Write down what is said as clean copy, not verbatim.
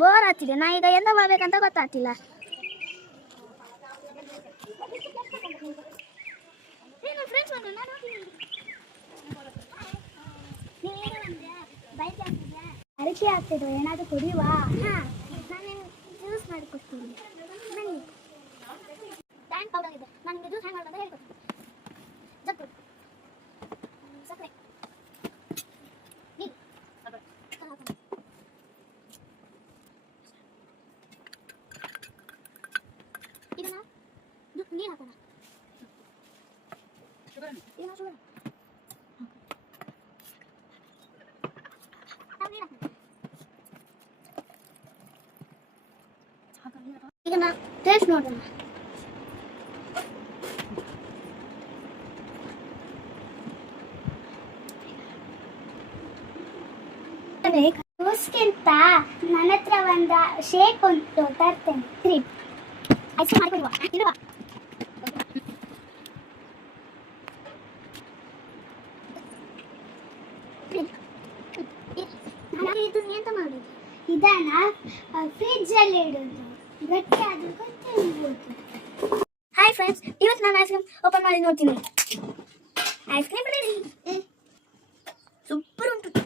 Bore ಆಗ್ತಿದೆ. ನಾ ಈಗ ಎಂತ ಮಾಡ್ಬೇಕಂತ ಗೊತ್ತಾಗ್ತಿಲ್ಲ. ಅರಿಕೆ ಆಗ್ತಿದ್ರು, ಏನಾದರೂ ಕುಡಿಯುವ? ಹಾಂ, ನಾನು ಜ್ಯೂಸ್ ಮಾಡಿ ಕೊಡ್ತೀನಿ ಬನ್ನಿ. ಟ್ಯಾಂಕ್ ಪೌಡರ್ ಇದೆ, ನಾನು ನಿಮಗೆ ಜ್ಯೂಸ್ ಹ್ಯಾಂಗ್ ಮಾಡೋದು ಅಂತ ಹೇಳ್ಕೊಡ್ತೀನಿ. ಜಗ್ಗು ಸಕ್ಕರೆ ನೀರು ಇದನ್ನ ನೀರು ಹಾಕೋಣ. ಇದನ್ನ ಶುಗರ್ ಇದನ್ನ ಟೇಸ್ಟ್ ನೋಡೋಣ. ಜ್ಯೂಸ್ಗಿಂತ ನನ್ನ ಹತ್ರ ಒಂದು ಶೇಕ್ ಉಂಟು, ತರ್ತೇನೆ. ಐಸ್ ಕ್ರೀಮ್ ಮಾಡಿಕೊಡುವ ಇರುವ. ಇದು ಎಂತ ಮಾಡುದು? ಇದನ್ನ ಫ್ರಿಜ್ ಅಲ್ಲಿ ಇಡುದು, ಗಟ್ಟಿ ಆದ್ರೂ ಗೊತ್ತಿರ್ಬೋದು. ಹಾಯ್ ಫ್ರೆಂಡ್ಸ್, ಇವತ್ತು ನಾನು ಐಸ್ ಕ್ರೀಮ್ ಓಪನ್ ಮಾಡಿ ನೋಡ್ತೀನಿ. ಐಸ್ ಕ್ರೀಮ್ ರೆಡಿ, ಸೂಪರ್ ಉಂಟು.